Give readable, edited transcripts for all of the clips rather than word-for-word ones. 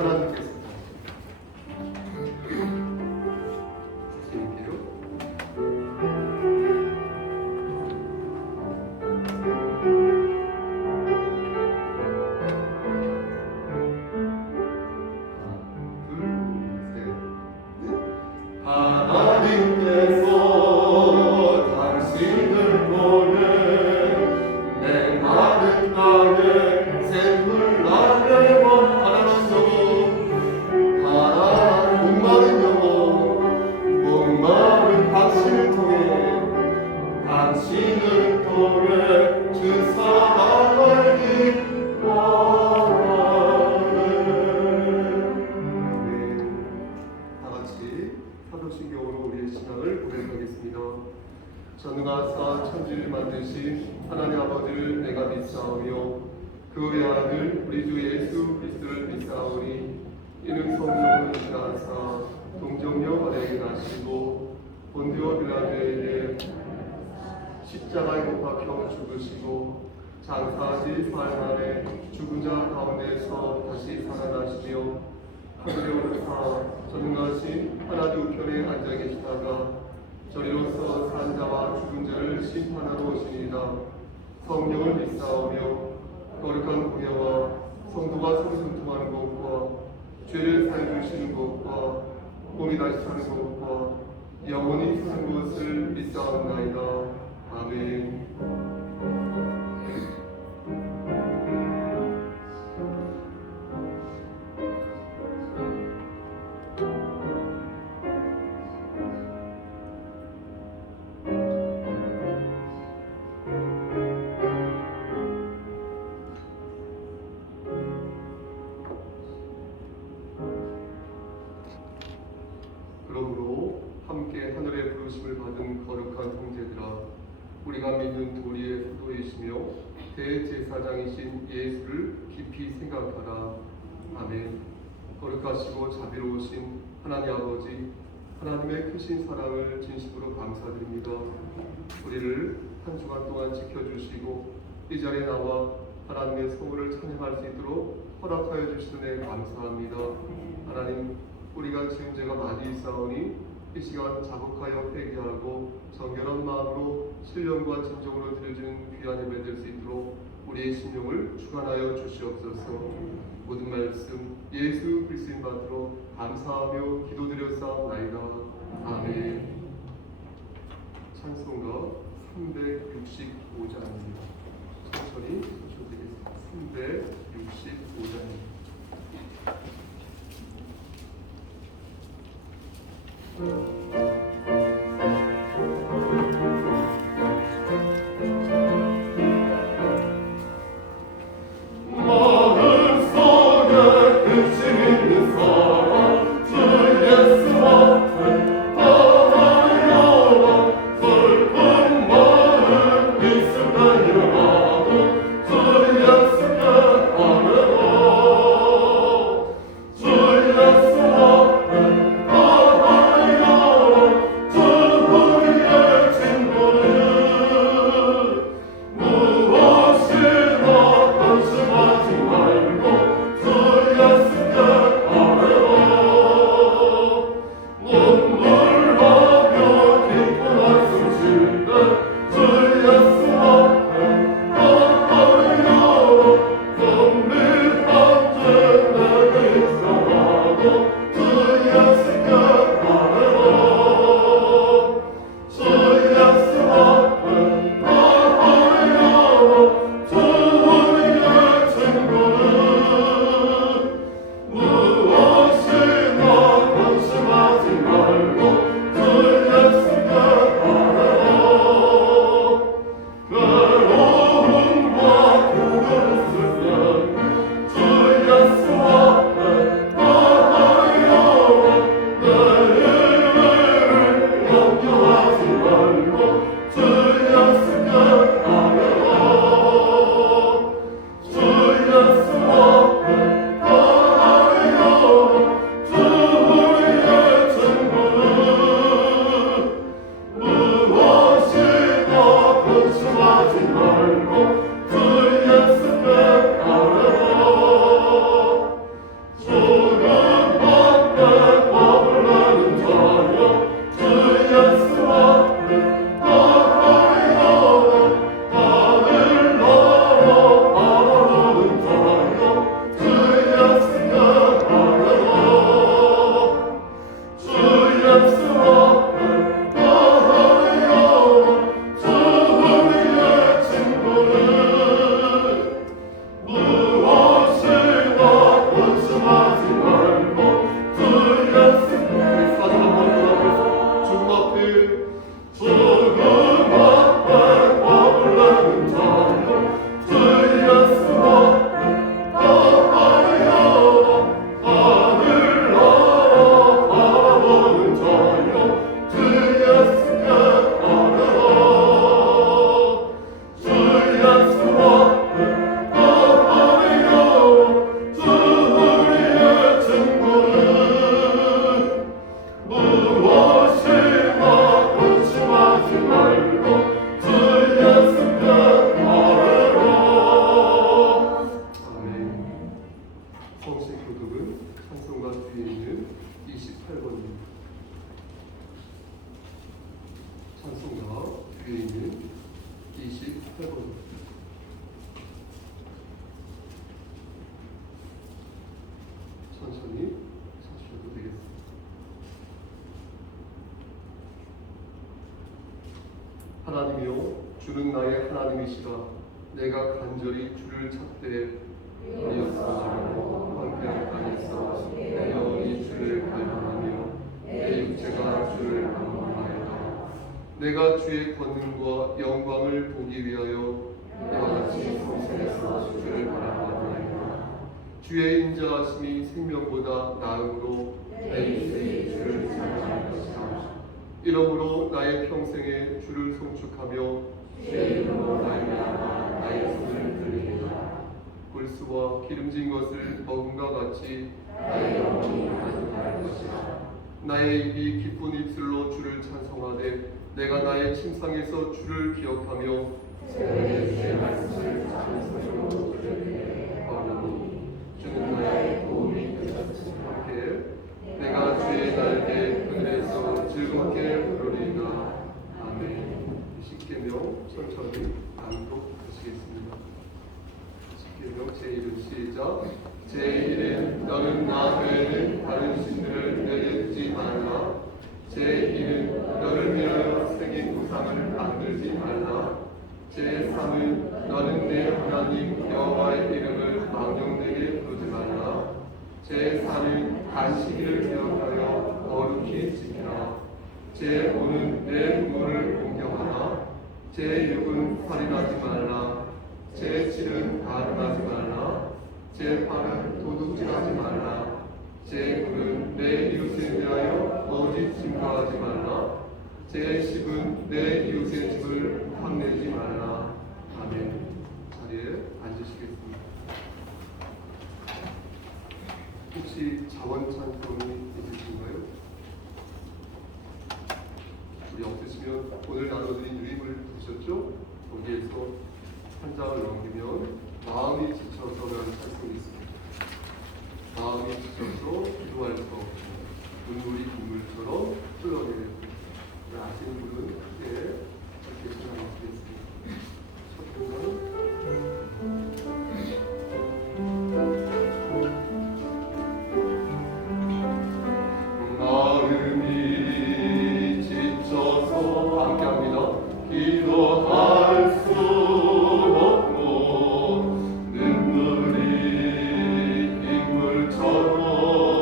하나님께서 당신을 통해 주 사랑을 기뻐하네. 다같이 사도신경으로 우리의 신앙을 고백하겠습니다. 전능하사 천지를 만드신 하나님 아버지를 내가 믿사오며 그 외아들 우리 주 예수 그리스도를 믿사오니 이는 성령을 인하사 동정녀 아래에 나시고 본디오 빌라도에게 십자가에 못 박혀 죽으시고 장사지 사흘 만에 죽은 자 가운데서 다시 살아나시며 하늘에 오르사 전능하신 하나님 우편에 앉아 계시다가 저리로서 산 자와 죽은 자를 심판하러 오시니라. 성령을 믿사오며 거룩한 공예와 성도가 성승통하는 것과 죄를 사해주시는 것과 몸이 다시 사는 것과 영원히 사는 것을 믿사옵나이다. 아멘. 그러므로 함께 하늘의 부르심을 받은 거룩한 형제들아, 우리가 믿는 도리의 사도이시며 대제사장이신 예수를 깊이 생각하라. 아멘. 거룩하시고 자비로우신 하나님 아버지, 하나님의 크신 사랑을 진심으로 감사드립니다. 우리를 한 주간 동안 지켜주시고 이 자리에 나와 하나님의 성호를 찬양할 수 있도록 허락하여 주시는 데 감사합니다. 하나님, 우리가 지은 죄가 많이 있사오니 이 시간 자복하여 회개하고 정결한 마음으로 신령과 진정으로 드려지는 귀한 예배 될 수 있도록 우리의 심령을 주관하여 주시옵소서. 모든 말씀 예수 그리스도인 받들어 감사하며 기도드렸사옵나이다. 아멘. 찬송가 365장입니다. 천천히 소개드리겠습니다. 365장입니다. 주여 오신 교독은 찬송가 뒤에 있는 28번입니다. 찬송가 뒤에 있는 28번입니다. 천천히 찾으셔도 되겠습니다. 하나님이여, 주는 나의 하나님이시라. 내가 간절히 주를 찾되 어디였으며 황폐한 땅에서 내 영혼이 주를 갈망하며 내 육체가 주를 방문하였다. 내가 주의 권능과 영광을 보기 위하여 내가 같이 성전에서 주를 바라보았나이다. 주의 인자하심이 생명보다 나음으로 내 인생이 주를 찬양할 것이다. 이러므로 나의 평생에 주를 송축하며 주의 이름으로 말미암아 나의 손을 들리리라. 굴수와 기름진 것을 먹음과 같이 나의 영혼이 만족할 것이라. 나의 입이 기쁜 입술로 주를 찬송하되 내가 나의 침상에서 주를 기억하며 새벽에 주의 말씀을 작은 소리로 들으리니 주는 나의 도움이 되셨으니 함께 내가 주의 날개 그늘에서 즐겁게 부르리이다. 아멘. 십계명 천천히 낭독하시겠습니다. 십계명 제1은 시작. 제1은 너는 나 외에는 다른 신들을 내려주지 말라. 제2는 너를 위하여 새긴 우상을 만들지 말라. 제3은 너는 내 하나님 여호와의 이름을 망령되게 부르지 말라. 제4는 안식일을 기억하여 거룩히 지키라. 제5는 내 부모를 공경하라. 제6은 살인하지 말라. 제7은 가늠하지 말라. 제8은 도둑질하지 말라. 제9는 내 이웃에 대하여 거짓 증거하지 말라. 제10은 내 이웃의 집을 탐내지 말라. 아멘. 자리에 앉으시겠습니다. 혹시 자원 찬송이 있으신가요? 우리 없으시면 오늘 나눠드린 유림을 보셨죠? 거기에서 한 장을 넘기면 마음이 지쳐서라는 찬송이 있습니다. 마음이 지쳐서 기도할 수 없고 눈물이 빗물처럼 흘러내리고 아시는 분은 함께 이렇게 찬양하시겠습니다. 첫 곡은 마음이 지쳐서 함께합니다. 기도할 수 없고 눈물이 빗물처럼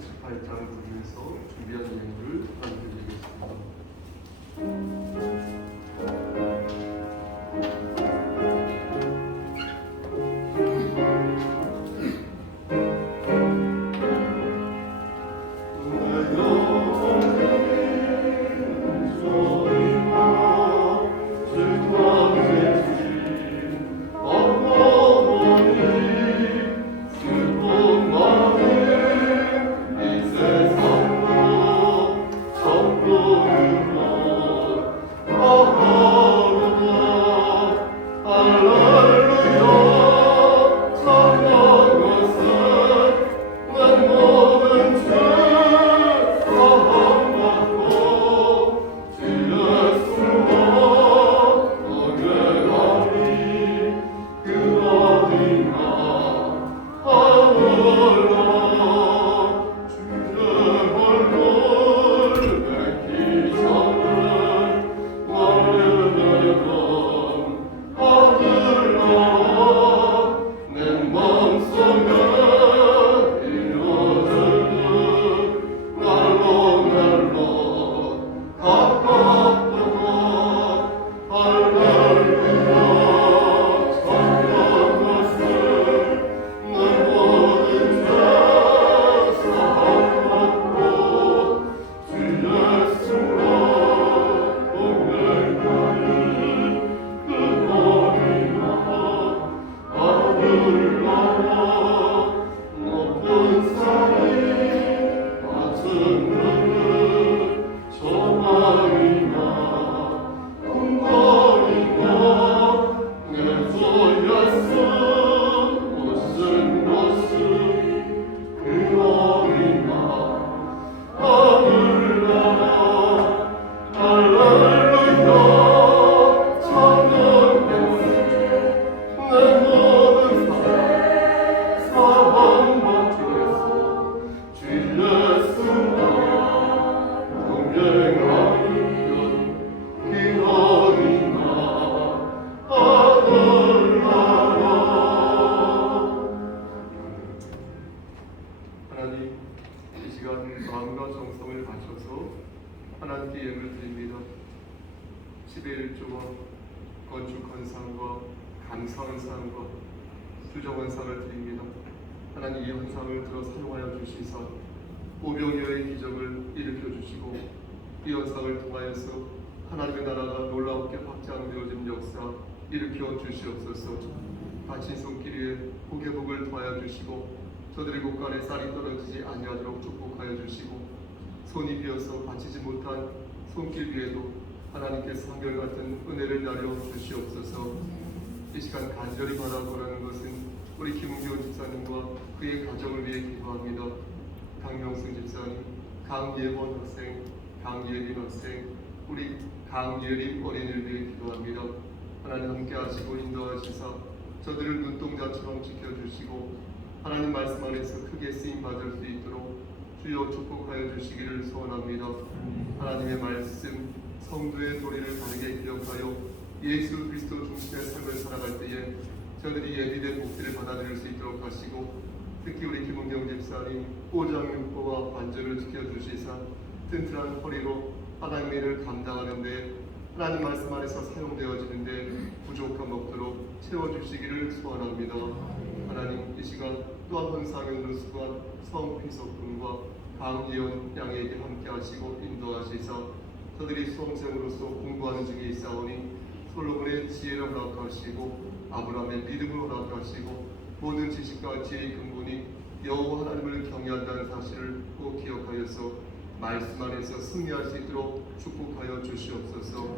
38장을 부르면서 준비한 예물을 하나님께 드리겠습니다. 하나님, 이 시간 마음과 정성을 바쳐서 하나님께 예물을 드립니다. 11조와 건축헌상과 감사헌상과 주정헌상을 드립니다. 하나님, 이 헌상을 들어 사용하여 주시사 오병이어의 기적을 일으켜 주시고 이 헌상을 통하여서 하나님의 나라가 놀랍게 확장되어진 역사 일으켜 주시옵소서. 다친 손길 위에 복의 복을 더하여 주시고 저들의 곳간에 쌀이 떨어지지 아니하도록 축복하여 주시고 손이 비어서 바치지 못한 손길 위에도 하나님께서 한결같은 은혜를 나려 주시옵소서. 이 시간 간절히 바라보라는 것은 우리 김은교 집사님과 그의 가정을 위해 기도합니다. 강명승 집사님, 강예원 학생, 강예린 학생, 우리 강예림 어린이를 위해 기도합니다. 하나님 함께 하시고 인도하시사 저들을 눈동자처럼 지켜주시고 하나님 말씀 안에서 크게 쓰임 받을 수 있도록 주여 축복하여 주시기를 소원합니다. 하나님의 말씀, 성도의 도리를 바르게 기억하여 예수 그리스도 중심의 삶을 살아갈 때에 저들이 예비된 복들을 받아들일 수 있도록 하시고 특히 우리 김은경 집사님 오장육부와 관절을 지켜주시사 튼튼한 허리로 하나님의 일을 감당하는 데 하나님 말씀 안에서 사용되어지는데 부족함 없도록 채워주시기를 소원합니다. 하나님, 이 시간 또한 헌상연으로 수고한 성피석군과 강예원 양에게 함께 하시고 인도하시사 저들이 수험생으로서 공부하는 중에 있사오니 솔로몬의 지혜를 허락하시고 아브라함의 믿음을 허락하시고 모든 지식과 지혜의 근본이 여호와 하나님을 경외한다는 사실을 꼭 기억하여서 말씀 안에서 승리할 수 있도록 축복하여 주시옵소서.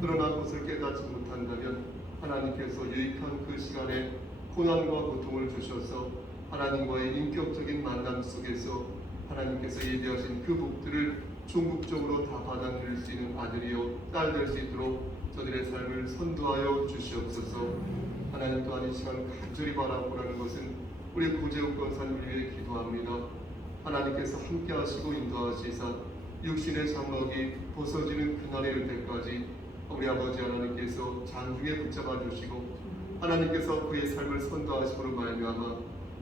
그러나 그것을 깨닫지 못한다면 하나님께서 유익한 그 시간에 고난과 고통을 주셔서 하나님과의 인격적인 만남 속에서 하나님께서 예비하신 그 복들을 종국적으로 다 받아들일 수 있는 아들이요 딸 될 수 있도록 저들의 삶을 선도하여 주시옵소서. 하나님 또한 이 시간 간절히 바라보라는 것은 우리 고재욱 권사님을 위해 기도합니다. 하나님께서 함께 하시고 인도하시사 육신의 장막이 벗어지는 그날에 이를 때까지 우리 아버지 하나님께서 장중에 붙잡아 주시고 하나님께서 그의 삶을 선도하심으로 말미암아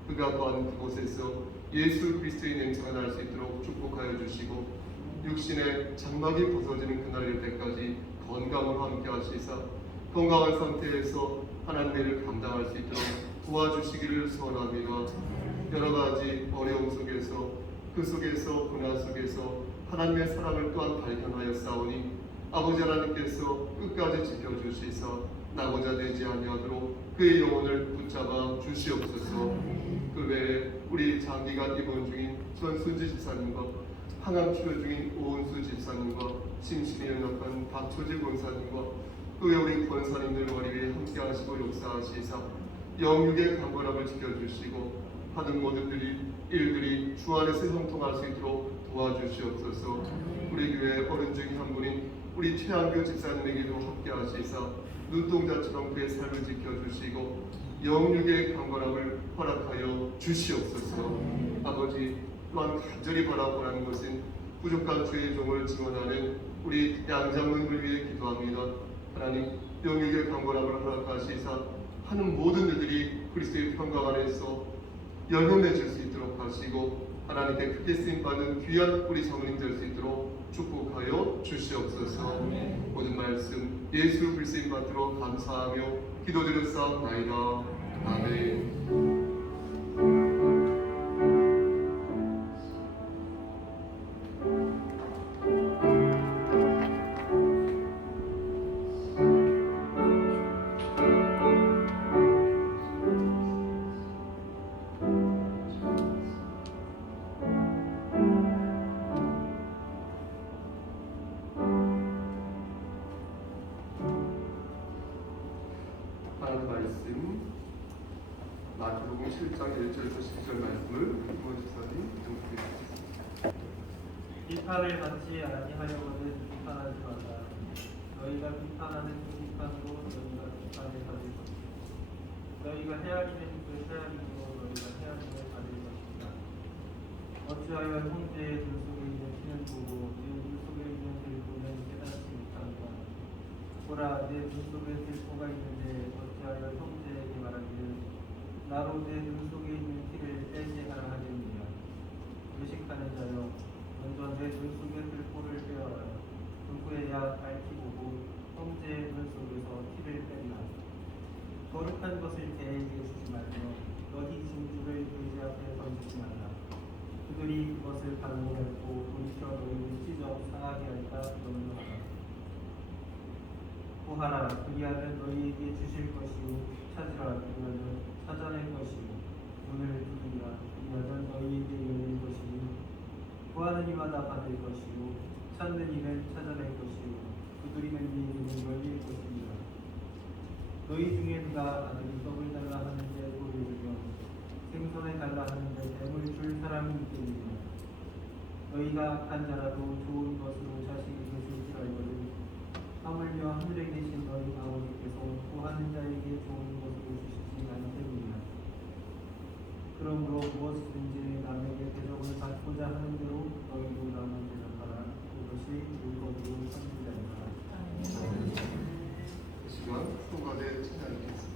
그가 거한 그곳에서 예수 그리스도의 냄새가 날 수 있도록 축복하여 주시고 육신의 장막이 벗어지는 그날 일 때까지 건강으로 함께 하시사 건강한 상태에서 하나님의 일을 감당할 수 있도록 도와주시기를 소원합니다. 여러 가지 어려움 속에서 그 속에서 고난 속에서 하나님의 사랑을 또한 발견하여 싸우니 아버지 하나님께서 끝까지 지켜주시사 나고자 되지 아니하도록 그의 영혼을 붙잡아 주시옵소서. 그 외에 우리 장기간 입원 중인 전순지 집사님과 항암 치료 중인 오은수 집사님과 심신이 연약한 박초지 권사님과 그 외에 우리 권사님들 머리 위에 함께 하시고 역사하시사 영육의 강건함을 지켜주시고 하는 모든 일들이 주 안에서 형통할 수 있도록 도와주시옵소서. 우리 교회 어른 중에 한 분인 우리 최한교 집사님에게도 함께 하시사 눈동자처럼 그의 삶을 지켜주시고 영육의 강건함을 허락하여 주시옵소서. 아버지 또한 간절히 바라보는 것은 부족한 주의 종을 증언하는 우리 양장로님을 위해 기도합니다. 하나님 영육의 강건함을 허락하시사 하는 모든 일들이 그리스도의 평강 안에서 열매 맺을 수 있도록 하시고 하나님께 크게 쓰임받는 귀한 우리 성도님 될 수 있도록 축복하여 주시옵소서. 모든 말씀 예수 그리스도인 받도록 감사하며 기도드렸사옵나이다. 아멘. 하나님 말씀 마태복음 7장 1절부터 10절 말씀을 김원 집사님 정리해 주시겠습니다. 비판을 받지 아니하려거든 비판하지 말라. 너희가 비판하는 그 비판으로 너희가 비판을 받을 것이다. 너희가 헤아리는 그 헤아림으로 너희가 헤아림을 받을 것이다. 어찌하여 형제의 눈 속에 있는 피는 보고 내 눈 속에 있는 들보는 깨닫지 못한가. 보라, 내 눈 속에 들보가 있는데 어찌하여 형제에게 말하기를 나로 내 눈 속에 있는 피를 빼지 하라 하겠느냐. 의식하는 자여, 먼저 내 눈 속에 들보를 빼어라. 그 후에야 밝히 보고 형제의 눈 속에서 피를 빼리라. 거룩한 것을 개에게 주지 말며 너희 진주를 돼지 앞에 던지지 말라. 그들이 그것을 발로 밟고 돌이켜 너희를 찢어 상하게 할까 너는 하라. 구하라, 그리하면 너희에게 주실 것이요. 찾으라, 그리하면 찾아낼 것이요. 문을 두드리라, 그리하면 너희에게 열릴 것이요. 구하는 이마다 받을 것이요. 찾는 이는 찾아낼 것이요. 두드리는 이에게는 열릴 것이니라. 너희 중에 누가 아들이 떡을 달라 하는데 돌을 주며 생선을 달라 하는데 뱀을 줄 사람이 있겠느냐. 너희가 악한 자라도 좋은 것으로 자식에게 줄 줄 알거든 하물며 하늘에 계신 너희 아버지께서 구하는 자에게 좋은 것으로 주시지 않겠느냐. 그러므로 무엇이든지 남에게 대접을 받고자 하는 대로 너희도 남을 대접하라. 그것이 율법으로 선지자니라. 이 시간 성가대 찬양하겠습니다.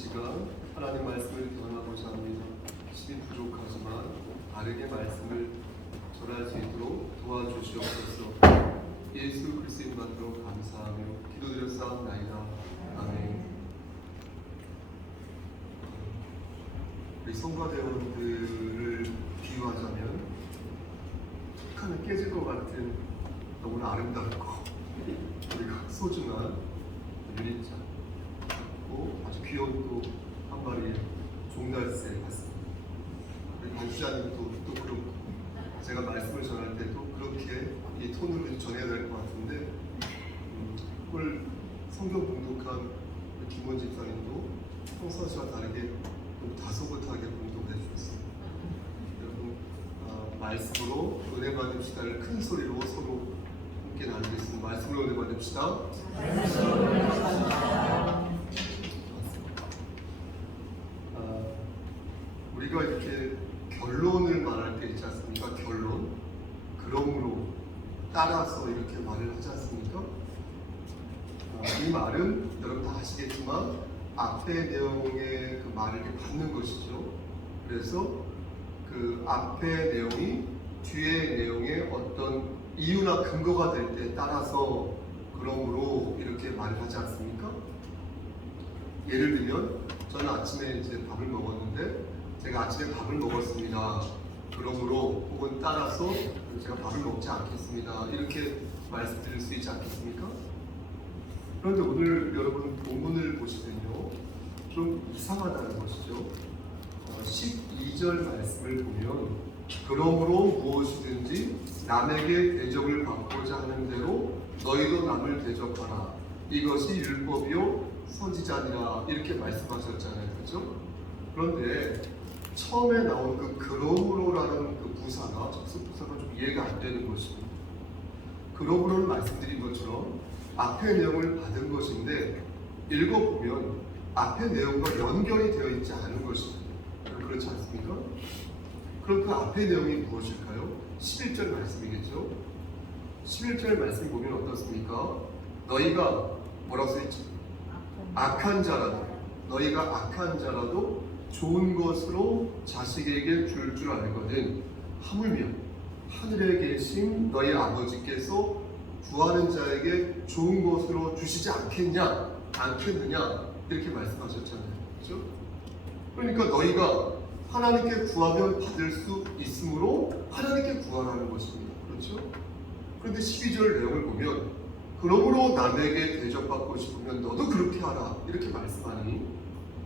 시간 하나님 말씀을 전하고자 합니다. 힘이 부족하지만 바르게 말씀을 전할 수 있도록 도와주시옵소서. 예수 그리스도의 이름으로 감사하며 기도드렸사옵나이다. 아멘. 우리 성가대원들을 비유하자면 툭하면 깨질 것 같은 너무나 아름답고 그리고 소중한 유리잔, 그리고 아주 귀여운 또 한 마리의 종달새 같습니다. 우리 반주자님도 또 그렇고 제가 말씀을 전할 때도 그렇게 이 톤으로 전해야 될 것 같은데 오늘 성경 봉독한 김원 집사님도 평상시와 다르게 좀 다소곳하게 봉독해 주셨습니다. 여러분 말씀으로 은혜 받읍시다를 큰 소리로 서로 함께 나누겠습니다. 말씀으로 은혜 받읍시다. 우리가 이렇게 결론을 말할 때 있지 않습니까? 결론. 그러므로 따라서 이렇게 말을 하지 않습니까? 이 말은 여러분 다 아시겠지만 앞의 내용의 그 말을 이렇게 받는 것이죠. 그래서 그 앞의 내용이 뒤의 내용의 어떤 이유나 근거가 될 때 따라서 그러므로 이렇게 말을 하지 않습니까? 예를 들면 저는 아침에 이제 밥을 먹었는데 제가 아침에 밥을 먹었습니다. 그러므로 혹은 따라서 제가 밥을 먹지 않겠습니다. 이렇게 말씀드릴 수 있지 않겠습니까? 그런데 오늘 여러분 본문을 보시면요 좀 이상하다는 것이죠. 12절 말씀을 보면 그러므로 무엇이든지 남에게 대접을 받고자 하는 대로 너희도 남을 대접하라. 이것이 율법이요 선지자니라 이렇게 말씀하셨잖아요. 그렇죠? 그런데 처음에 나온 그 그러므로라는 그 부사가 접속부사가 좀 이해가 안 되는 것입니다. 그러므로는 말씀드린 것처럼 앞의 내용을 받은 것인데 읽어보면 앞의 내용과 연결이 되어 있지 않은 것입니다. 그렇지 않습니까? 그럼 그 앞의 내용이 무엇일까요? 11절 말씀이겠죠? 11절 말씀 보면 어떻습니까? 너희가 뭐라고 써있죠? 악한 자라도 너희가 악한 자라도 좋은 것으로 자식에게 줄 줄 알거든 하물며 하늘에 계신 너희 아버지께서 구하는 자에게 좋은 것으로 주시지 않겠느냐 이렇게 말씀하셨잖아요. 그렇죠? 그러니까 너희가 하나님께 구하면 받을 수 있으므로 하나님께 구하라는 것입니다. 그렇죠? 그런데 12절 내용을 보면 그러므로 남에게 대접받고 싶으면 너도 그렇게 하라 이렇게 말씀하니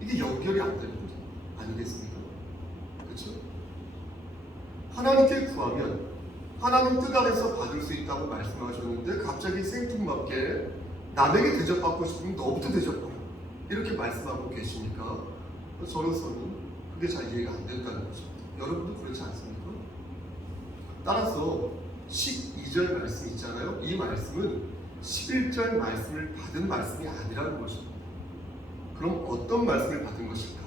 이게 연결이 안 되는 거죠. 아니겠습니까? 그렇죠? 하나님께 구하면 하나님 뜻 안에서 받을 수 있다고 말씀하셨는데 갑자기 생뚱맞게 남에게 대접받고 싶으면 너부터 대접하라 이렇게 말씀하고 계시니까 저로서는 그게 잘 이해가 안 된다는 것입니다. 여러분도 그렇지 않습니까? 따라서 12절 말씀 있잖아요. 이 말씀은 11절 말씀을 받은 말씀이 아니라는 것입니다. 그럼 어떤 말씀을 받은 것일까?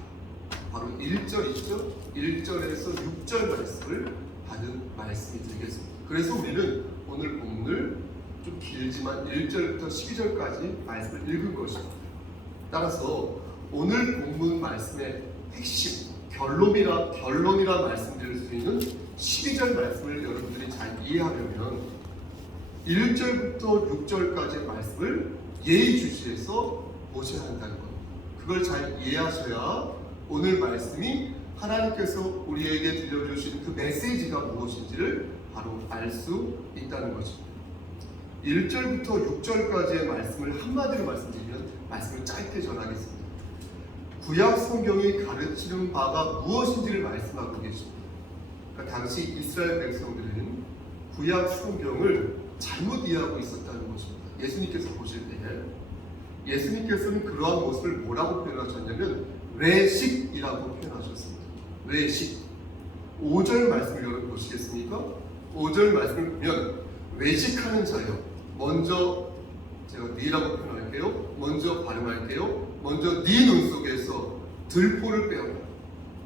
바로 1절 있죠? 1절에서 6절 말씀을 받은 말씀이 되겠습니다. 그래서 우리는 오늘 본문을 좀 길지만 1절부터 12절까지 말씀을 읽은 것입니다. 따라서 오늘 본문 말씀의 핵심, 결론이라 말씀드릴 수 있는 12절 말씀을 여러분들이 잘 이해하려면 1절부터 6절까지의 말씀을 예의주시해서 보셔야 한다는 겁니다. 그걸 잘 이해하셔야 오늘 말씀이 하나님께서 우리에게 들려주신 그 메시지가 무엇인지를 바로 알 수 있다는 것입니다. 1절부터 6절까지의 말씀을 한마디로 말씀드리면 말씀을 짧게 전하겠습니다. 구약 성경이 가르치는 바가 무엇인지를 말씀하고 계십니다. 그러니까 당시 이스라엘 백성들은 구약 성경을 잘못 이해하고 있었다는 것입니다. 예수님께서 보실 때 예수님께서는 그러한 모습을 뭐라고 표현하셨냐면 외식이라고 표현하셨습니다. 외식. 5절 말씀을 여러분 보시겠습니까? 5절 말씀을 보면 외식하는 자요. 먼저 제가 네라고 표현할게요. 먼저 발음할게요. 먼저 네 눈 속에서 들포를 빼어라.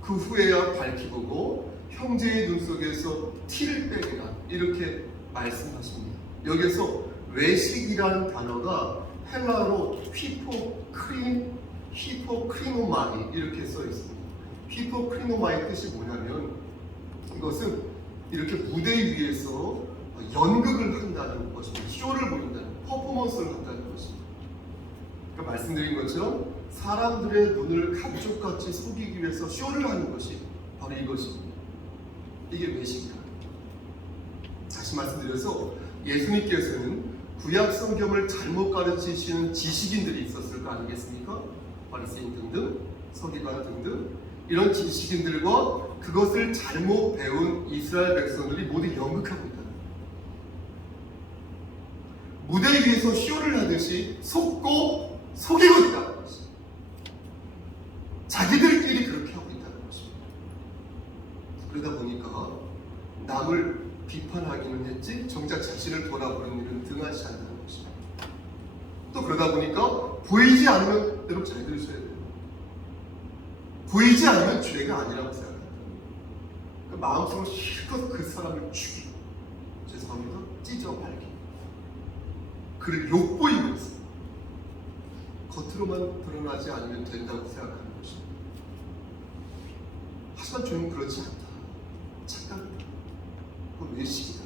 그 후에야 밝히 보고 형제의 눈 속에서 티를 빼리라. 이렇게 말씀하십니다. 여기서 외식이라는 단어가 헬라어로 휘포크리인 히포크리노마이 이렇게 써 있습니다. 히포크리노마의 뜻이 뭐냐면 이것은 이렇게 무대 위에서 연극을 한다는 것입니다. 쇼를 보인다는, 퍼포먼스를 한다는 것입니다. 그러니까 말씀드린 것처럼 사람들의 눈을 감쪽같이 속이기 위해서 쇼를 하는 것이 바로 이것입니다. 이게 외식이다. 다시 말씀드려서 예수님께서는 구약 성경을 잘못 가르치시는 지식인들이 있었을 거 아니겠습니까? 바리새인 등등, 서기관 등등 이런 지식인들과 그것을 잘못 배운 이스라엘 백성들이 모두 연극하고 있다. 무대 위에서 쇼를 하듯이 속고 속이고 있다는 것입니다. 자기들끼리 그렇게 하고 있다는 것입니다. 그러다 보니까 남을 비판하기는 했지 정작 자신을 돌아보는 일은 등한시 한다는 것입니다. 또 그러다 보니까 보이지 않으면, 여러분 잘 들으셔야 돼요. 보이지 않으면 죄가 아니라고 생각한다. 그러니까 마음속으로 실컷 그 사람을 죽이고, 죄송합니다, 찢어 발기고 그를 욕보이면서 겉으로만 드러나지 않으면 된다고 생각하는 것입니다. 하지만 죄는 그렇지 않다. 착각이다. 그건 외식이다.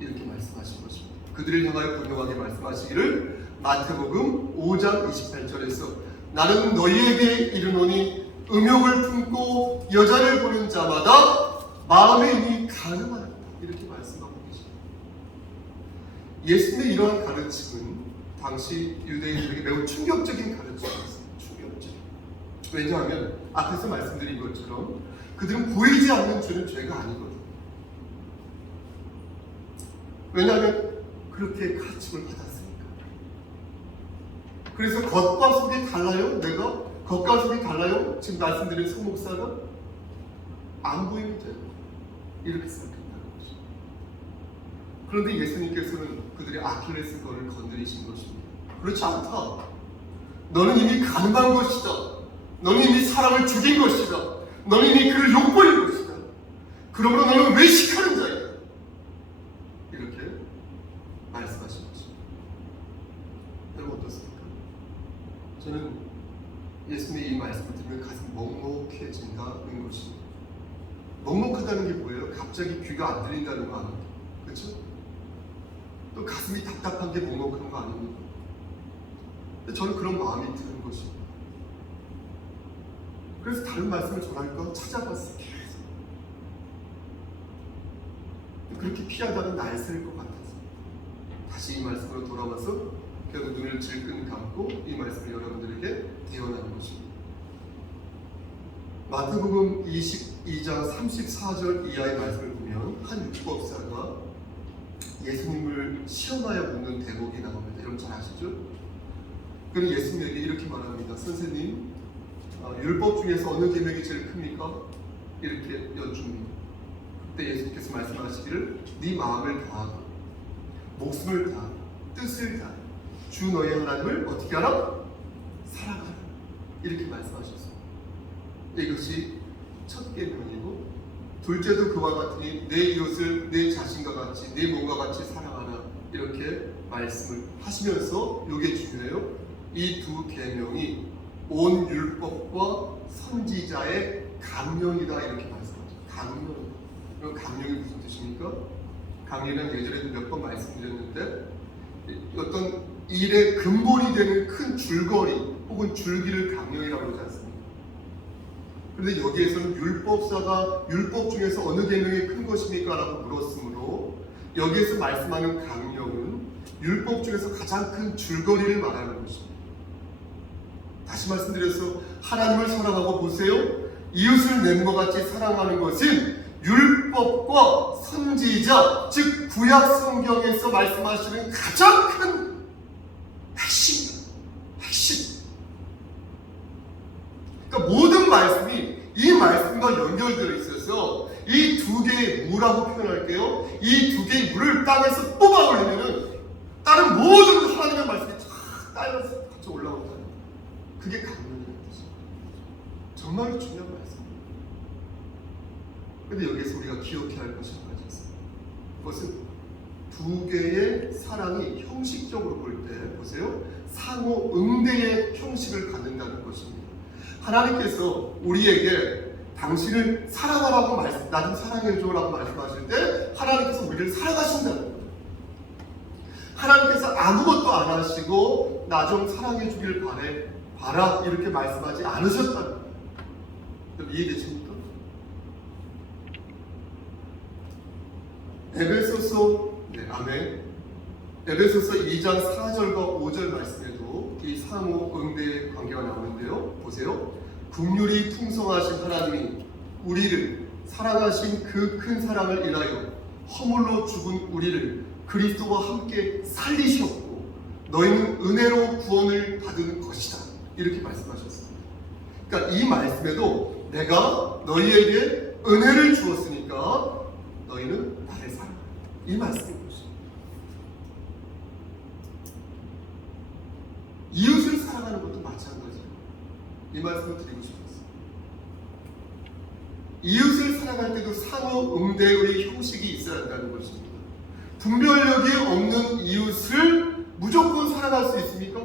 이렇게 말씀하신 것입니다. 그들을 향하여 분명하게 말씀하시기를 마태복음 5장 28절에서 나는 너희에게 이르노니 음욕을 품고 여자를 보는 자마다 마음에 이미 가늠하였다. 이렇게 말씀하고 계십니다. 예수님의 이러한 가르침은 당시 유대인들에게 매우 충격적인 가르침이었습니다. 충격적인. 왜냐하면 앞에서 말씀드린 것처럼 그들은 보이지 않는 죄는 죄가 아니거든요. 왜냐하면 그렇게 가르침을 받았으니까. 그래서 겉과 속이 달라요? 내가? 겉과 속이 달라요? 지금 말씀드린 송 목사가? 안 보이면 돼요. 이렇게 생각한다는 것이죠. 그런데 예수님께서는 그들의 아킬레스건을 건드리신 것입니다. 그렇지 않다. 너는 이미 가늠한 것이다. 너는 이미 사람을 죽인 것이다. 너는 이미 그를 욕보인 것이다. 그러므로 너는 외식하는 자이다. 이렇게 말씀하신 것입니다. 여러분 어떻습니까? 저는 예수님의 이 말씀을 들으면 가슴이 먹먹해진다는 것입니다. 먹먹하다는 게 뭐예요? 갑자기 귀가 안 들린다는 거 아닙니까? 그렇죠? 또 가슴이 답답한 게 먹먹한 거 아닙니까? 근데 저는 그런 마음이 드는 것입니다. 그래서 다른 말씀을 전할까 찾아봤어요. 계속. 그렇게 피하다가 날샐 것 같아서 다시 이 말씀으로 돌아와서 결국 눈을 질끈 감고 이 말씀을 여러분들에게 대언하는 것입니다. 마태복음 22장 34절 이하의 말씀을 보면 한 율법사가 예수님을 시험하여 묻는 대목이 나옵니다. 여러분 잘 아시죠? 그는 예수님에게 이렇게 말합니다. 선생님, 율법 중에서 어느 계명이 제일 큽니까? 이렇게 여쭙니다. 그때 예수님께서 말씀하시기를 네 마음을 다하고 목숨을 다하고 뜻을 다하고 주 너의 하나님을 어떻게 하라? 사랑하라. 이렇게 말씀하셨습니다. 이것이 첫 계명이고 둘째도 그와 같으니 내 이웃을 내 자신과 같이 내 몸과 같이 사랑하라. 이렇게 말씀을 하시면서 이게 중요해요. 이 두 계명이 온 율법과 선지자의 강령이다. 이렇게 말씀하죠. 강령. 그럼 강령이 무슨 뜻입니까? 강령은 예전에도 몇 번 말씀드렸는데 어떤 일의 근본이 되는 큰 줄거리 혹은 줄기를 강령이라고 그러지 않습니까? 그런데 여기에서는 율법사가 율법 중에서 어느 계명이 큰 것입니까? 라고 물었으므로 여기에서 말씀하는 강령은 율법 중에서 가장 큰 줄거리를 말하는 것입니다. 다시 말씀드려서 하나님을 사랑하고 보세요. 이웃을 내 몸과 같이 사랑하는 것은 율법과 선지자 즉 구약 성경에서 말씀하시는 가장 큰 핵심. 그러니까 모든 말씀이 이 말씀과 연결되어 있어서 이 두 개의 무라고 표현할게요. 이 두 개의 무를 땅에서 뽑아 올리면은 다른 모든 하나님의 말씀이 쫙 딸려서 같이 올라온다는 그게 강론이라는 뜻입니다. 정말로 중요한 말씀입니다. 그런데 여기에서 우리가 기억해야 할 것이 한 가지 있습니다. 그것은 두 개의 사랑이 형식적으로 볼 때 보세요. 상호 응대의 형식을 갖는다는 것입니다. 하나님께서 우리에게 당신을 사랑하라고 나 좀 사랑해줘라고 말씀하실 때 하나님께서 우리를 사랑하신다는 거예요. 하나님께서 아무것도 안 하시고 나 좀 사랑해주길 바라 이렇게 말씀하지 않으셨다는 거예요. 이해되십니까? 아멘. 에베소서 2장 4절과 5절 말씀에도 이 상호 응대의 관계가 나오는데요. 보세요. 긍휼이 풍성하신 하나님이 우리를 사랑하신 그 큰 사랑을 인하여 허물로 죽은 우리를 그리스도와 함께 살리셨고 너희는 은혜로 구원을 받은 것이다. 이렇게 말씀하셨습니다. 그러니까 이 말씀에도 내가 너희에게 은혜를 주었으니까 너희는 나를 사랑하라. 이 말씀인 것입니다. 이웃을 사랑하는 것도 마찬가지예요. 이 말씀을 드리고 싶었어요. 이웃을 사랑할 때도 상호 응대의 형식이 있어야 한다는 것입니다. 분별력이 없는 이웃을 무조건 사랑할 수 있습니까?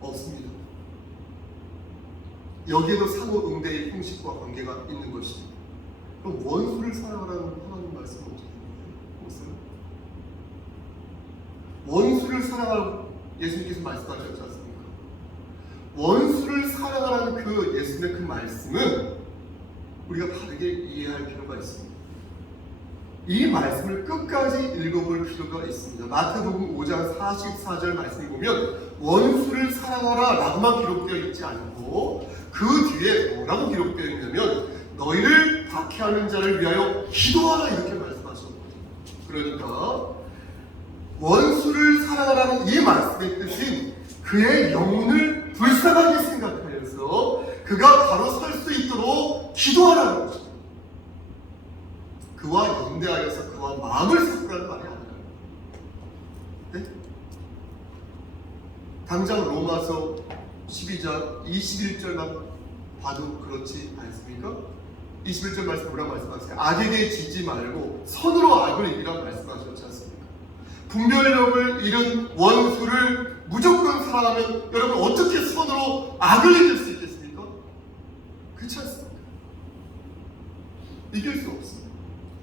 없습니다. 여기에도 상호 응대의 형식과 관계가 있는 것입니다. 그럼 원수를 사랑하라는 하나님 말씀은 어떻게 되는 거예요? 원수를 사랑하라고 예수님께서 말씀하셨지 않습니까? 원수를 사랑하라는 그 예수님의 그 말씀은 우리가 바르게 이해할 필요가 있습니다. 이 말씀을 끝까지 읽어볼 필요가 있습니다. 마태복음 5장 44절 말씀을 보면 원수를 사랑하라 라고만 기록되어 있지 않고 그 뒤에 뭐라고 기록되어 있냐면 너희를 박해하는 자를 위하여 기도하라 이렇게 말씀하셨거든요. 그러니까 원수를 사랑하라는 이 말씀의 뜻은 그의 영혼을 불쌍하게 생각하여서 그가 바로 설 수 있도록 기도하라는 것입니다. 그와 연대하여서 그와 마음을 섞으라는 말이 아니라 네? 당장 로마서 12장 21절만 봐도 그렇지 않습니까? 21절 말씀 뭐라고 말씀하세요? 악에게 지지 말고 선으로 악을 이기라고 말씀하셨지 않습니까? 분별력을 잃은 원수를 무조건 사랑하면 여러분 어떻게 선으로 악을 이길 수 있겠습니까? 그렇지 않습니까? 이길 수 없습니다.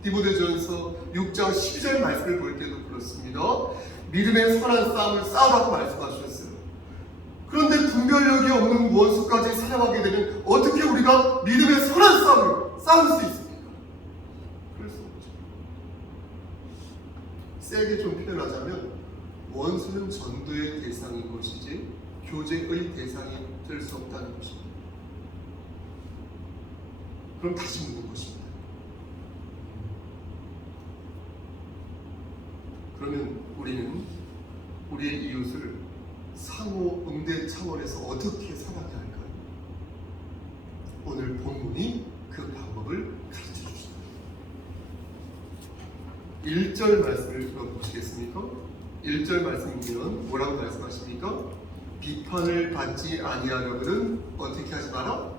디모데전서 6장 12절 말씀을 볼 때도 그렇습니다. 믿음의 선한 싸움을 싸우라고 말씀하셨어요. 그런데 분별력이 없는 원수까지 사랑하게 되면 어떻게 우리가 믿음의 선한 싸움을 싸울 수 있습니까? 그럴 수 없죠. 세게 좀 표현하자면 원수는 전도의 대상인 것이지 교제의 대상이 될 수 없다는 것입니다. 그럼 다시 묻는 것입니다. 그러면 우리는 우리의 이웃을 상호 응대 차원에서 어떻게 사랑해야 할까요? 오늘 본문이 그 방법을 가르쳐 주십니다. 1절 말씀을 읽어보시겠습니까? 1절 말씀 보면 뭐라고 말씀하십니까? 비판을 받지 아니하려거든 어떻게 하지 마라?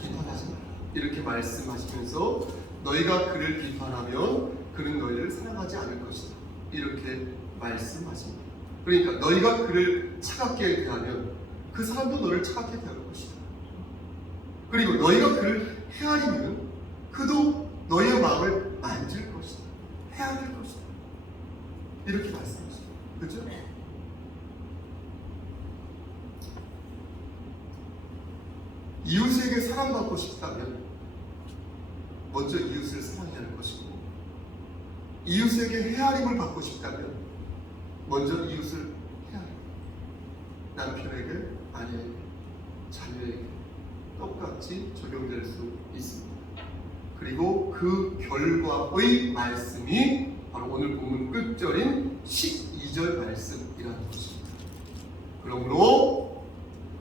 비판하지 마라. 이렇게 말씀하시면서 너희가 그를 비판하면 그는 너희를 사랑하지 않을 것이다. 이렇게 말씀하십니다. 그러니까 너희가 그를 차갑게 대하면 그 사람도 너를 차갑게 대할 것이다. 그리고 너희가 그를 헤아리면 그도 너희의 마음을 만질 것이다. 헤아릴 것이다. 이렇게 말씀하십니다. 그렇죠? 이웃에게 사랑받고 싶다면 먼저 이웃을 사랑해야 할 것이고 이웃에게 헤아림을 받고 싶다면 먼저 이웃을 헤아려 남편에게, 아내에게, 자녀에게 똑같이 적용될 수 있습니다. 그리고 그 결과의 말씀이 바로 오늘 본문 끝절인 12절 말씀이라는 것입니다. 그러므로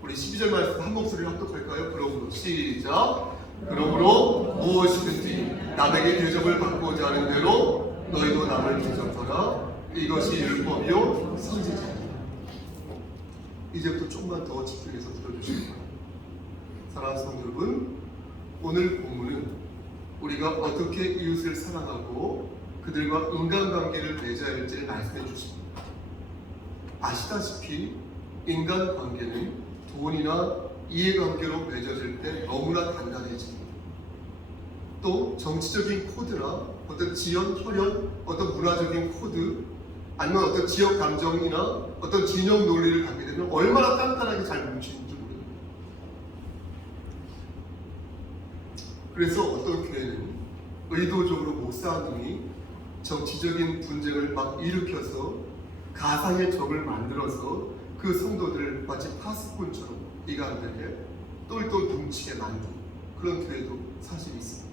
우리 12절 말씀 한 목소리로 합독할까요? 그러므로 시작. 그러므로 무엇이든지 남에게 대접을 받고자 하는 대로 너희도 남을 대접하라. 이것이 율법이요 선지자입니다. 이제부터 조금만 더 집중해서 들어주시기 바랍니다. 사랑하는 성도 여러분, 오늘 본문은 우리가 어떻게 이웃을 사랑하고 그들과 인간관계를 맺어야 할지를 말씀해 주십니다. 아시다시피 인간관계는 돈이나 이해관계로 맺어질 때 너무나 단단해집니다. 또 정치적인 코드나 어떤 지연, 혈연, 어떤 문화적인 코드, 아니면 어떤 지역 감정이나 어떤 진영 논리를 갖게 되면 얼마나 단단하게 잘 뭉치는지 모릅니다. 그래서 어떤 교회는 의도적으로 목사님이 정치적인 분쟁을 막 일으켜서 가상의 적을 만들어서 그 성도들을 마치 파수꾼처럼 이간되게 똘똘 뭉치게 만든 그런 교회도 사실 있습니다.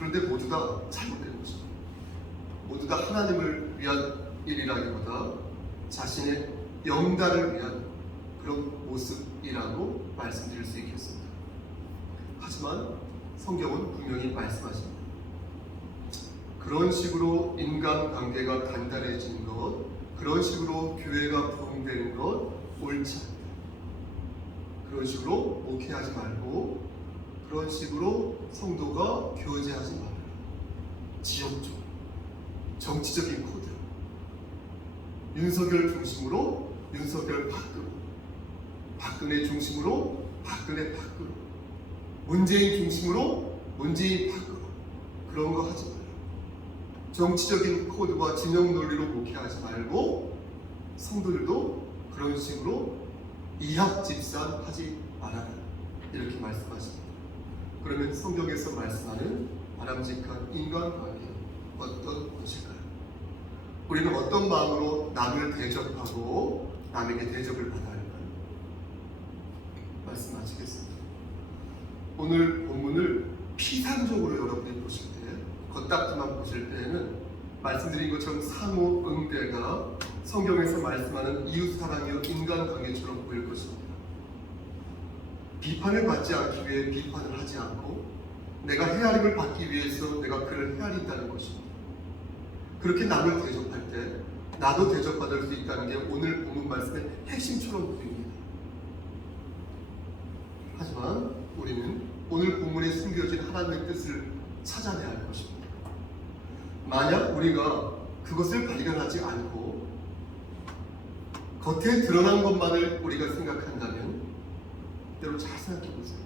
그런데 모두 다 잘못된 것입니다. 모두 다 하나님을 위한 일이라기보다 자신의 영달을 위한 그런 모습이라고 말씀드릴 수 있겠습니다. 하지만 성경은 분명히 말씀하십니다. 그런 식으로 인간관계가 단단해지는 것, 그런 식으로 교회가 부흥되는 것 옳지 않다. 그런 식으로 목회하지 말고 그런 식으로 성도가 교제하지 말아라. 지역적, 정치적인 코드, 윤석열 중심으로 윤석열 밖으로, 박근혜 중심으로 박근혜 밖으로, 문재인 중심으로 문재인 밖으로, 그런 거 하지 말아라. 정치적인 코드와 진영 논리로 목회하지 말고 성도들도 그런 식으로 이합집산하지 말아라. 이렇게 말씀하십니다. 그러면 성경에서 말씀하는 바람직한 인간관계는 어떤 것일까요? 우리는 어떤 마음으로 남을 대접하고 남에게 대접을 받아야 할까요? 말씀하시겠습니다. 오늘 본문을 피상적으로 여러분이 보실 때, 겉닥지만 보실 때에는 말씀드린 것처럼 상호 응대가 성경에서 말씀하는 이웃사랑이요 인간관계처럼 보일 것입니다. 비판을 받지 않기 위해 비판을 하지 않고 내가 헤아림을 받기 위해서 내가 그를 헤아린다는 것입니다. 그렇게 남을 대접할 때 나도 대접받을 수 있다는 게 오늘 본문 말씀의 핵심처럼 보입니다. 하지만 우리는 오늘 본문에 숨겨진 하나님의 뜻을 찾아내야 할 것입니다. 만약 우리가 그것을 발견하지 않고 겉에 드러난 것만을 우리가 생각한다면 여러분 잘 생각해 보세요.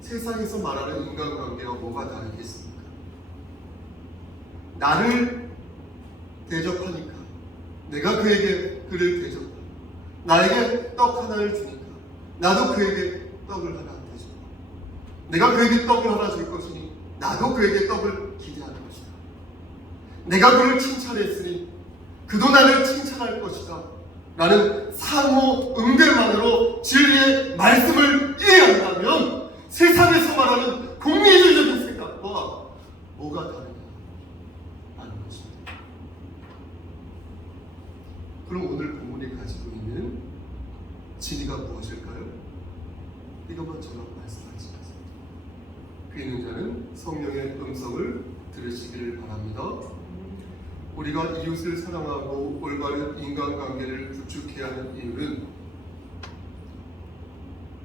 세상에서 말하는 인간관계가 뭐가 다르겠습니까? 나를 대접하니까 내가 그를 대접하고 나에게 떡 하나를 주니까 나도 그에게 떡을 하나 대접하고 내가 그에게 떡을 하나 줄 것이니 나도 그에게 떡을 기대하는 것이다. 내가 그를 칭찬했으니 그도 나를 칭찬할 것이다. 라는 상호 응대만으로 진리의 말씀을 이해한다면 세상에서 말하는 공리주의적인 생각과 뭐가 다르냐 하는 것입니다. 그럼 오늘 본문이 가지고 있는 진리가 무엇일까요? 이것만 저랑 말씀하지 마세요. 귀 있는 자는 성령의 음성을 들으시기를 바랍니다. 우리가 이웃을 사랑하고 올바른 인간관계를 구축해야 하는 이유는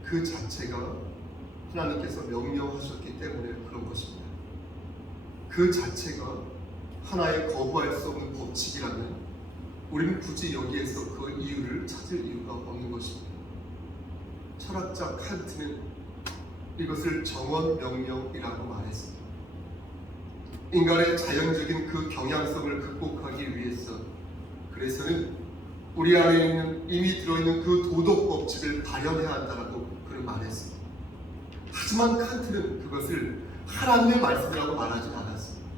그 자체가 하나님께서 명령하셨기 때문에 그런 것입니다. 그 자체가 하나의 거부할 수 없는 법칙이라면 우리는 굳이 여기에서 그 이유를 찾을 이유가 없는 것입니다. 철학자 칸트는 이것을 정언명령이라고 말했습니다. 인간의 자연적인 그 경향성을 극복하기 위해서 그래서는 우리 안에 있는 이미 들어있는 그 도덕 법칙을 발현해야 한다라고 그는 말했습니다. 하지만 칸트는 그것을 하나님의 말씀이라고 말하지 않았습니다.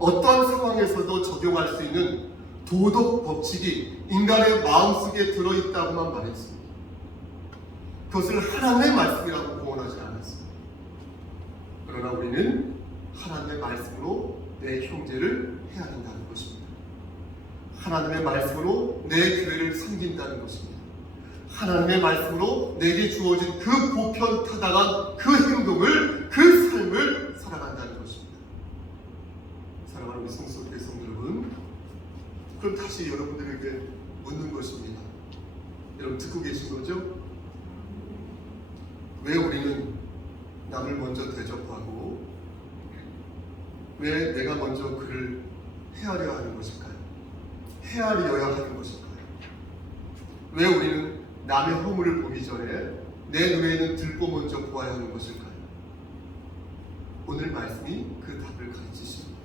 어떠한 상황에서도 적용할 수 있는 도덕 법칙이 인간의 마음속에 들어있다고만 말했습니다. 그것을 하나님의 말씀이라고 공언하지 않았습니다. 그러나 우리는 하나님의 말씀으로 내 형제를 헤아린다는 것입니다. 하나님의 말씀으로 내 교회를 섬긴다는 것입니다. 하나님의 말씀으로 내게 주어진 그 보편타당한 그 행동을, 그 삶을 살아간다는 것입니다. 사랑하는 우리 성소교회 성도 여러분, 그럼 다시 여러분들에게 묻는 것입니다. 여러분 듣고 계신 거죠? 왜 우리는 남을 먼저 대접하고 왜 내가 먼저 그를 헤아려 하는 것일까요? 헤아려야 하는 것일까요? 왜 우리는 남의 허물을 보기 전에 내 눈에 있는 들보 먼저 보아야 하는 것일까요? 오늘 말씀이 그 답을 가르치십니다.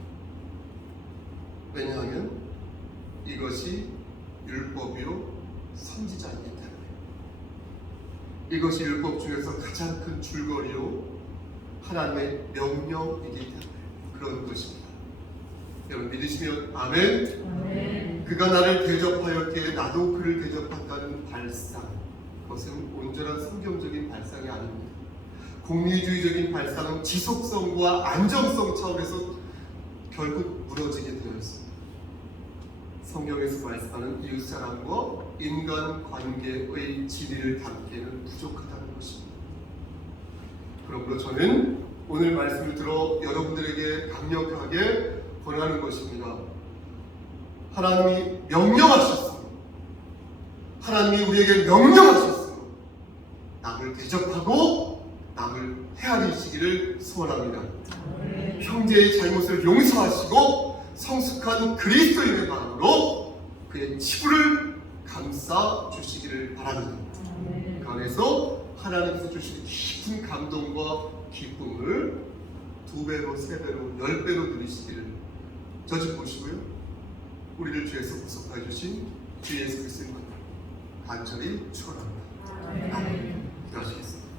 왜냐하면 이것이 율법이요 선지자이기 때문에, 이것이 율법 중에서 가장 큰 줄거리요 하나님의 명령이기 때문에 그런 것입니다. 여러분 믿으시면 아멘. 아멘. 그가 나를 대접하였기에 나도 그를 대접한다는 발상, 그것은 온전한 성경적인 발상이 아닙니다. 공리주의적인 발상은 지속성과 안정성 차원에서 결국 무너지게 되어 있습니다. 성경에서 말씀하는 이웃사랑과 인간관계의 진리를 담기에는 부족하다는 것입니다. 그러므로 저는 오늘 말씀을 들어 여러분들에게 강력하게 권하는 것입니다. 하나님이 명령하셨습니다. 하나님이 우리에게 명령하셨습니다. 남을 대접하고 남을 헤아리시기를 소원합니다. 형제의 잘못을 용서하시고 성숙한 그리스도인의 마음으로 그의 치부를 감싸 주시기를 바랍니다. 그 안에서 하나님께서 주신 깊은 감동과 기쁨을 2배로, 3배로, 10배로 누리시기를 저 집 보시고요, 우리를 주에서 구속하여 주신 주 예수 그리스도의 간절히 축원합니다. 아멘. 기도하시겠습니다.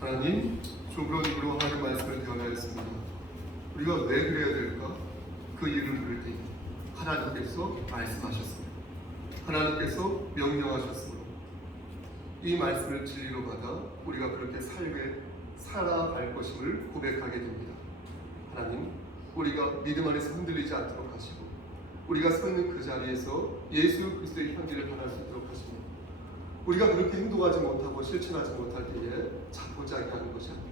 하나님, 좁은 입으로 하는 말씀을 대언하였습니다. 우리가 왜 그래야 될까? 그 이유를 물을 때 하나님께서 말씀하셨습니다. 하나님께서 명령하셨습니다. 이 말씀을 진리로 받아 우리가 그렇게 살아갈 것임을 고백하게 됩니다. 하나님, 우리가 믿음 안에서 흔들리지 않도록 하시고 우리가 서 있는 그 자리에서 예수 그리스도의 향기를 받을 수 있도록 하십니다. 우리가 그렇게 행동하지 못하고 실천하지 못할 때에 자포자기하는 것이 아니라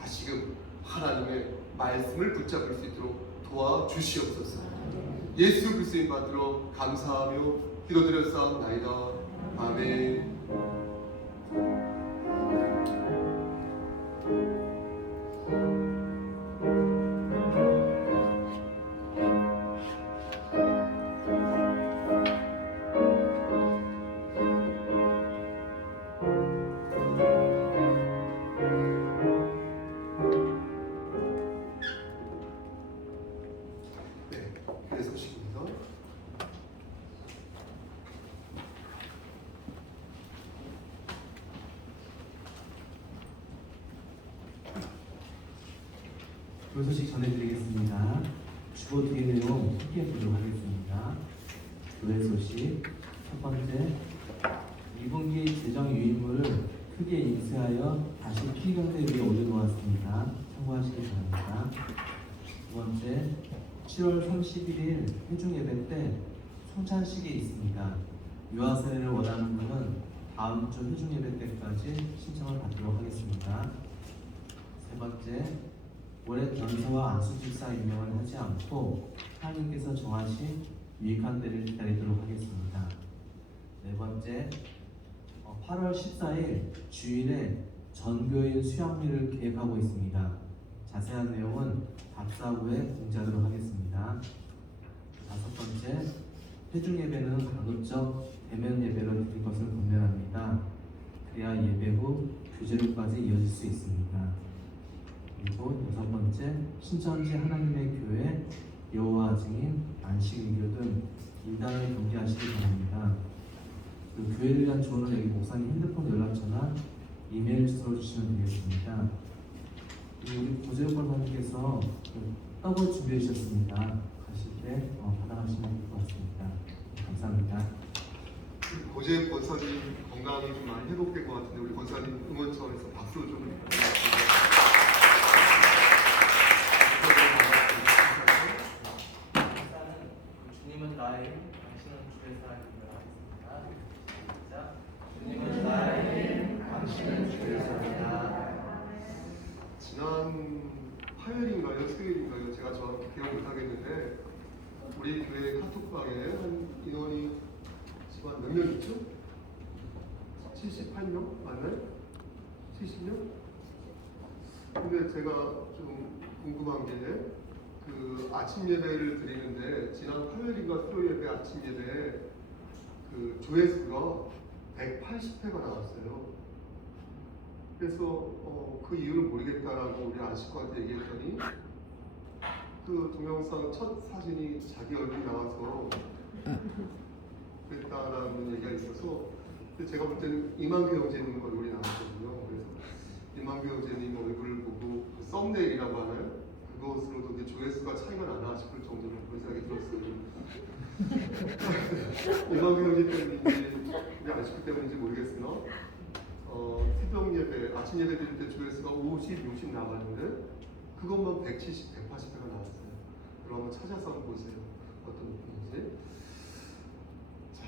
다시금 하나님의 말씀을 붙잡을 수 있도록 도와주시옵소서. 예수 그리스도의 받들어 감사하며 기도드렸사옵나이다. 아멘. 소식입니다. 그 소식 전해드리겠습니다. 주보 뒤의 내용 함께 보도록 하겠습니다. 교회 소식 첫 번째, 2분기 재정 유인물을 크게 인쇄하여 다시 피경대 위에 올려놓았습니다. 참고하시기 바랍니다. 두 번째, 7월 31일 회중예배 때 성찬식이 있습니다. 유아세례를 원하는 분은 다음 주 회중예배 때까지 신청을 받도록 하겠습니다. 세 번째, 올해 전서와 안수집사 임명을 하지 않고 하나님께서 정하신 유익한 때를 기다리도록 하겠습니다. 네 번째, 8월 14일 주일에 전교인 수양미를 계획하고 있습니다. 자세한 내용은 답사 후에 공지하도록 하겠습니다. 다섯 번째, 회중 예배는 가급적 대면 예배로 드릴 것을 권면합니다. 그래야 예배 후 교제로까지 이어질 수 있습니다. 그리고 여섯 번째, 신천지 하나님의 교회, 여호와 증인, 안식일교 등 인단을 경계하시기 바랍니다. 그리고 교회를 위한 조언은 여기 목사님 핸드폰 연락처나 이메일 주소로 주시면 되겠습니다. 그리고 우리 고재욱 권사님께서 떡을 준비해 주셨습니다. 가실 때 받아가시면 될 것 같습니다. 감사합니다. 고재욱 권사님 건강이 좀 많이 회복될 것 같은데 우리 권사님 응원 차원에서 박수 좀 부탁드립니다. 주님은 나의 힘, 당신은 주의 사랑이라 하겠습니다. 시작. 주님은 나의 힘, 당신은 주의 사랑이라. 지난 화요일인가요? 수요일인가요? 제가 정확히 기억 못하겠는데 우리 교회 카톡방에 한 인원이 지금 한 몇 명 있죠? 78명? 맞나요? 70명? 근데 제가 좀 궁금한 게 그 아침 예배를 드리는데 지난 화요일인가 수요 예배 아침 예배에 그 조회수가 180회가 나왔어요. 그래서 그 이유를 모르겠다라고 우리 안식구한테 얘기했더니 그 동영상 첫 사진이 자기 얼굴이 나와서 그랬다라는 얘기가 있어서 근데 제가 볼 때는 이만규 형제님 얼굴이 나왔거든요. 그래서 이만규 형제님 얼굴을 보고 그 썸네일이라고 하나요? 그것으로도 이제 조회수가 차이가 나나 싶을 정도로 그런 생각이 들었어요. 이만규 형제 때문인지 우리 안식구 때문인지 모르겠으나 새벽 예배, 아침 예배 드릴 때 조회수가 50, 60 나왔는데 그것만 170, 180회가 나왔어요. 그럼 한번 찾아서 한번 보세요. 어떤 느낌인지. 자,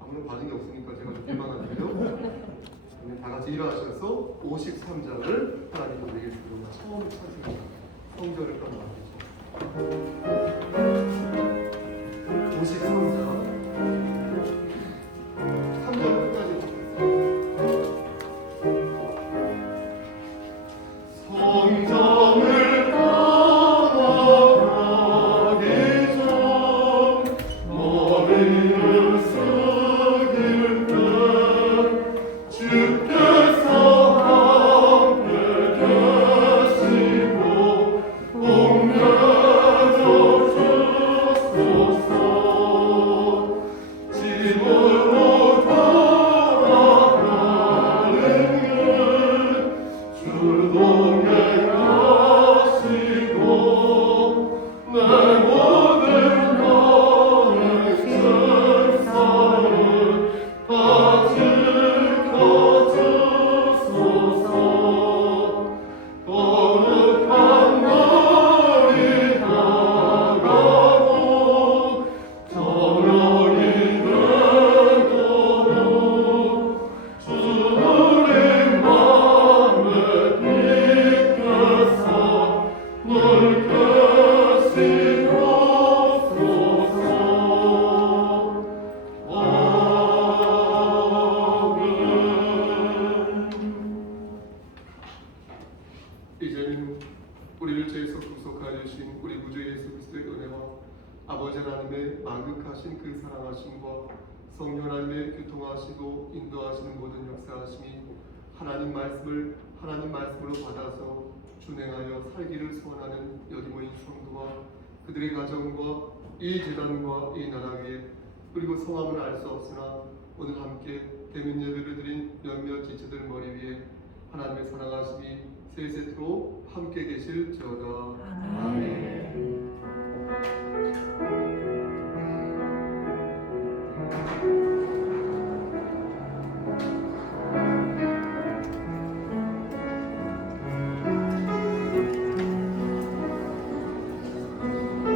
아무런 반응이 없으니까 제가 느낄만 한데요. 다 같이 일어나셔서 53장을 하나님 드리겠습니다. 처음 찾습니다. 성전을 떠나가시죠. 53장 3절 끝까지 보겠습니다. 성전을 떠나가기 전 머리를 숙일 때 주께서 함께 계시고 옮겨져 주소서. 집으로 돌아가는 길 주동에 가시고 내 모든 나의 증상을 다 지켜주소서. 거룩한 날이 다가오고 저녁이 되도록 주님 맘에 빛께서 늘 계시옵소서. 아멘. 이제는 우리를 죄에서 구속하여 주신 우리 구주 예수 그리스도의 은혜와 아버지 하나님의 만극하신 그 사랑하심과 성령 하나님의 교통하시고 인도하시는 모든 역사하심이 하나님 말씀으로 받아서 준행하여 살기를 소원하는 여기 모인 성도와 그들의 가정과 이 재단과 이 나라 위에 그리고 성함을 알 수 없으나 오늘 함께 대면 예배를 드린 몇몇 지체들 머리 위에 하나님의 사랑하심이 세세토록 함께 계실지어다. 아멘.